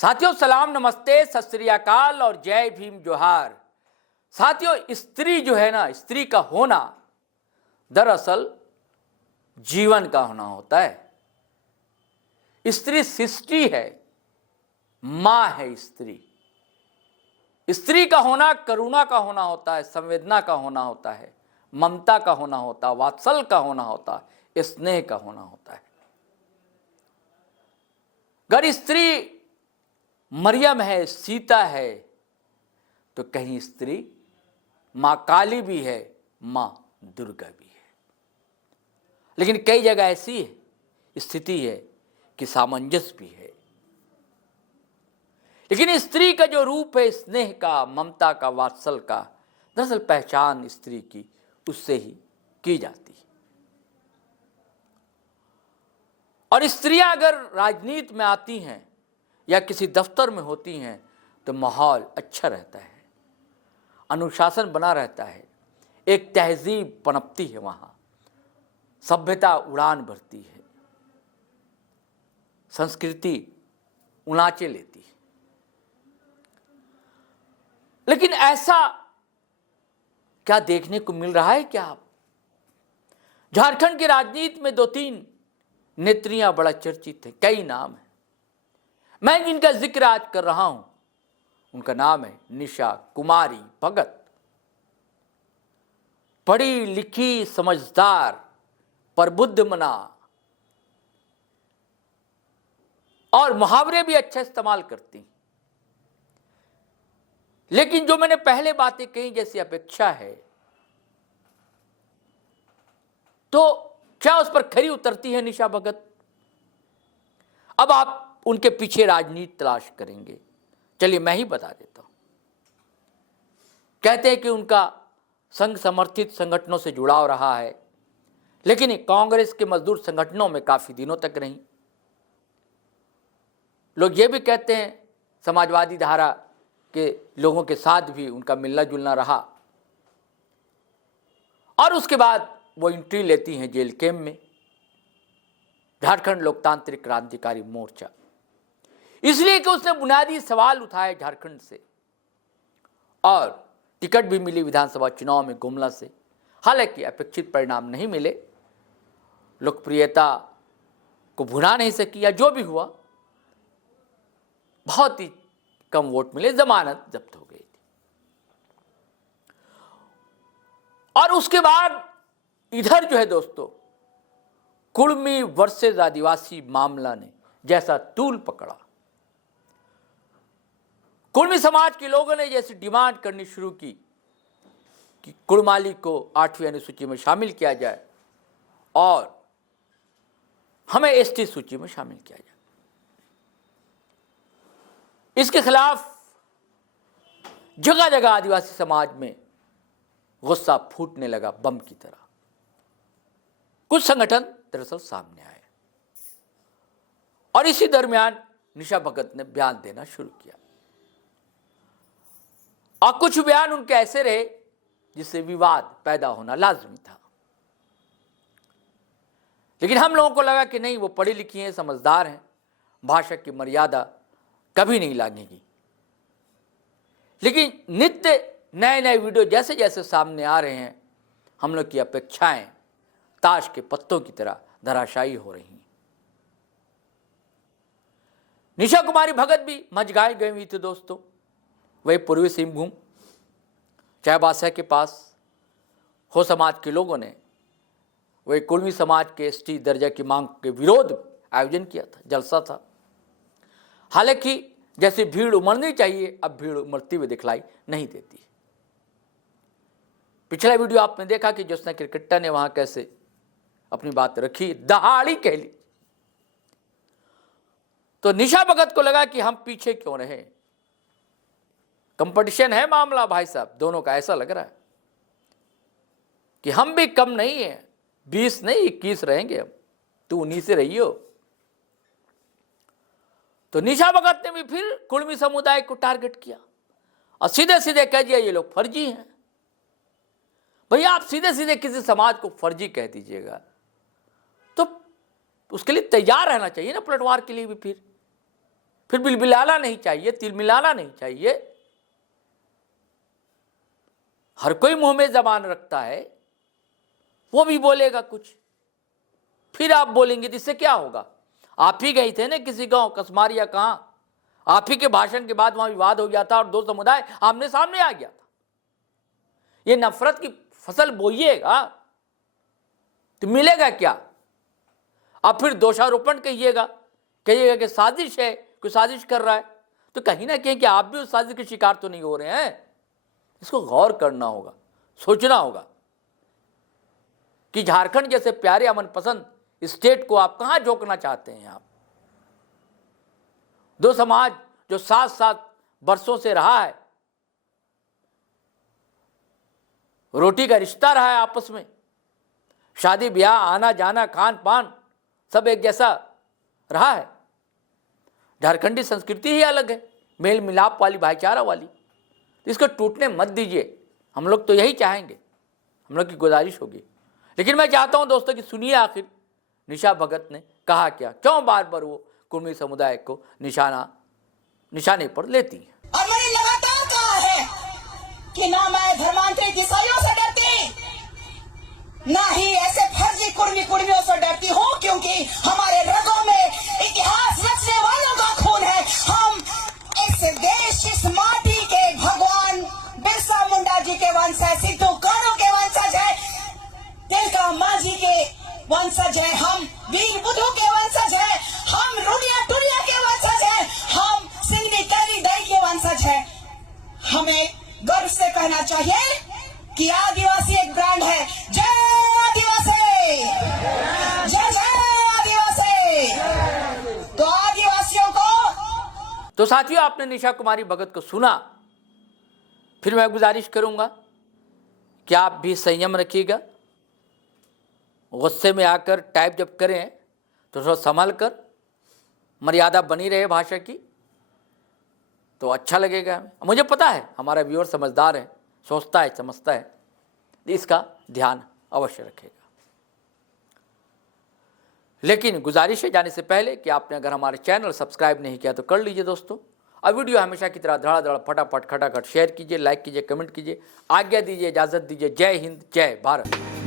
साथियों सलाम, नमस्ते, सत श्री अकाल और जय भीम जोहार। साथियों, स्त्री जो है ना, स्त्री का होना दरअसल जीवन का होना होता है। स्त्री सृष्टि है, मां है स्त्री। स्त्री का होना करुणा का होना होता है, संवेदना का होना होता है, ममता का होना होता है, वात्सल का होना होता है, स्नेह का होना होता है। अगर स्त्री मरियम है, सीता है, तो कहीं स्त्री मां काली भी है, मां दुर्गा भी है। लेकिन कई जगह ऐसी स्थिति है कि सामंजस्य भी है। लेकिन स्त्री का जो रूप है, स्नेह का, ममता का, वात्सल का, दरअसल पहचान स्त्री की उससे ही की जाती है। और स्त्रियां अगर राजनीति में आती हैं या किसी दफ्तर में होती हैं तो माहौल अच्छा रहता है, अनुशासन बना रहता है, एक तहजीब पनपती है, वहां सभ्यता उड़ान भरती है, संस्कृति उड़ाचे लेती है। लेकिन ऐसा क्या देखने को मिल रहा है क्या? आप झारखंड की राजनीति में 2-3 नेत्रियां बड़ा चर्चित हैं, कई नाम हैं। मैं जिनका जिक्र आज कर रहा हूं उनका नाम है निशा कुमारी भगत। पढ़ी लिखी, समझदार, प्रबुद्ध मना और मुहावरे भी अच्छा इस्तेमाल करती। लेकिन जो मैंने पहले बातें कही जैसी अपेक्षा है, तो क्या उस पर खरी उतरती है निशा भगत? अब आप उनके पीछे राजनीति तलाश करेंगे, चलिए मैं ही बता देता हूं। कहते हैं कि उनका संघ समर्थित संगठनों से जुड़ाव रहा है, लेकिन कांग्रेस के मजदूर संगठनों में काफी दिनों तक रही। लोग ये भी कहते हैं समाजवादी धारा के लोगों के साथ भी उनका मिलना जुलना रहा, और उसके बाद वो एंट्री लेती हैं जेल कैंप में, झारखंड लोकतांत्रिक क्रांतिकारी मोर्चा। इसलिए कि उसने बुनियादी सवाल उठाए झारखंड से, और टिकट भी मिली विधानसभा चुनाव में गुमला से। हालांकि अपेक्षित परिणाम नहीं मिले, लोकप्रियता को भुना नहीं सकी, या जो भी हुआ बहुत ही कम वोट मिले, जमानत जब्त हो गई थी। और उसके बाद इधर जो है दोस्तों, कुर्मी वर्सेस आदिवासी मामला ने जैसा तूल पकड़ा, कुर्मी समाज के लोगों ने जैसी डिमांड करनी शुरू की कि कुड़माली को 8वीं अनुसूची में शामिल किया जाए और हमें एसटी सूची में शामिल किया जाए। इसके खिलाफ जगह जगह आदिवासी समाज में गुस्सा फूटने लगा बम की तरह। कुछ संगठन दरअसल सामने आए, और इसी दरमियान निशा भगत ने बयान देना शुरू किया, और कुछ बयान उनके ऐसे रहे जिससे विवाद पैदा होना लाजमी था। लेकिन हम लोगों को लगा कि नहीं, वो पढ़ी लिखी हैं, समझदार हैं, भाषा की मर्यादा कभी नहीं लागेगी। लेकिन नित्य नए नए वीडियो जैसे जैसे सामने आ रहे हैं, हम लोग की अपेक्षाएं ताश के पत्तों की तरह धराशायी हो रही हैं। निशा कुमारी भगत भी मजगाई गई हुई थी दोस्तों। वही पूर्वी सिंहभूम चाईबासा के पास हो समाज के लोगों ने वही कुर्मी समाज के एसटी दर्जा की मांग के विरोध आयोजन किया था, जलसा था। हालांकि जैसे भीड़ उमड़नी चाहिए, अब भीड़ उमड़ती हुई दिखलाई नहीं देती। पिछला वीडियो आपने देखा कि ज्योत्सना क्रिकेटा ने वहां कैसे अपनी बात रखी, दहाड़ी कह ली। तो निशा भगत को लगा कि हम पीछे क्यों रहे, कंपटीशन है मामला भाई साहब दोनों का। ऐसा लग रहा है कि हम भी कम नहीं है, 20 नहीं 21 रहेंगे हम, तू 19 से रही हो। तो निशा भगत ने भी फिर कुर्मी समुदाय को टारगेट किया और सीधे सीधे कह दिया ये लोग फर्जी हैं। भैया, आप सीधे सीधे किसी समाज को फर्जी कह दीजिएगा तो उसके लिए तैयार रहना चाहिए ना पलटवार के लिए भी। फिर फिर बिलबिलाना नहीं चाहिए, तिलमिलाना नहीं चाहिए। हर कोई मुंह में जबान रखता है, वो भी बोलेगा कुछ, फिर आप बोलेंगे तो इससे क्या होगा। आप ही गए थे ना किसी गांव कसमारिया कहां, आप ही के भाषण के बाद वहां विवाद हो गया था और दो समुदाय आमने सामने आ गया था। ये नफरत की फसल बोइएगा तो मिलेगा क्या। अब फिर दोषारोपण कहिएगा कि साजिश है, कोई साजिश कर रहा है, तो कहीं ना कहीं कि आप भी उस साजिश के शिकार तो नहीं हो रहे हैं। इसको गौर करना होगा, सोचना होगा कि झारखंड जैसे प्यारे अमन पसंद स्टेट को आप कहां झोंकना चाहते हैं। आप दो समाज जो 7-7 वर्षों से रहा है, रोटी का रिश्ता रहा है आपस में, शादी ब्याह आना जाना खान पान सब एक जैसा रहा है। झारखंडी संस्कृति ही अलग है, मेल मिलाप वाली, भाईचारा वाली। तो इसको टूटने मत दीजिए। हम लोग तो यही चाहेंगे, हम लोग की गुजारिश होगी। लेकिन मैं चाहता हूं दोस्तों कि सुनिए आखिर निशा भगत ने कहा क्या, क्यों बार बार वो कुर्मी समुदाय को निशाने पर लेती है। और मैंने लगातार कहा है कि ना मैं धर्मांतरित ईसाइयों से डरती, ना ही ऐसे फर्जी कुर्मियों से डरती हूँ, क्योंकि हमारे रगों में इतिहास रचने वालों का खून है। हम इस देश, इस माटी के भगवान बिरसा मुंडा जी के वंश है, सिद्धू कान्हू के वंशज है, तिलका मांझी के वंशज है, हम वीर बुद्धू के वंशज है, हम रुनिया टुनिया के वंशज है, हम सिंगनी कैरी दई के वंशज है। हमें गर्व से कहना चाहिए कि आदिवासी एक ब्रांड है। जय आदिवासी, जय जय आदिवासी। तो आदिवासियों को, तो साथियों, आपने निशा कुमारी भगत को सुना। फिर मैं गुजारिश करूंगा कि आप भी संयम रखिएगा। गुस्से में आकर टाइप जब करें तो थोड़ा संभल कर, मर्यादा बनी रहे भाषा की, तो अच्छा लगेगा हमें। मुझे पता है हमारा व्यूअर समझदार है, सोचता है, समझता है, इसका ध्यान अवश्य रखेगा। लेकिन गुजारिश है जाने से पहले कि आपने अगर हमारे चैनल सब्सक्राइब नहीं किया तो कर लीजिए दोस्तों। और वीडियो हमेशा की तरह धड़ाधड़ फटाफट खटाखट शेयर कीजिए, लाइक कीजिए, कमेंट कीजिए। आज्ञा दीजिए, इजाज़त दीजिए। जय हिंद, जय भारत।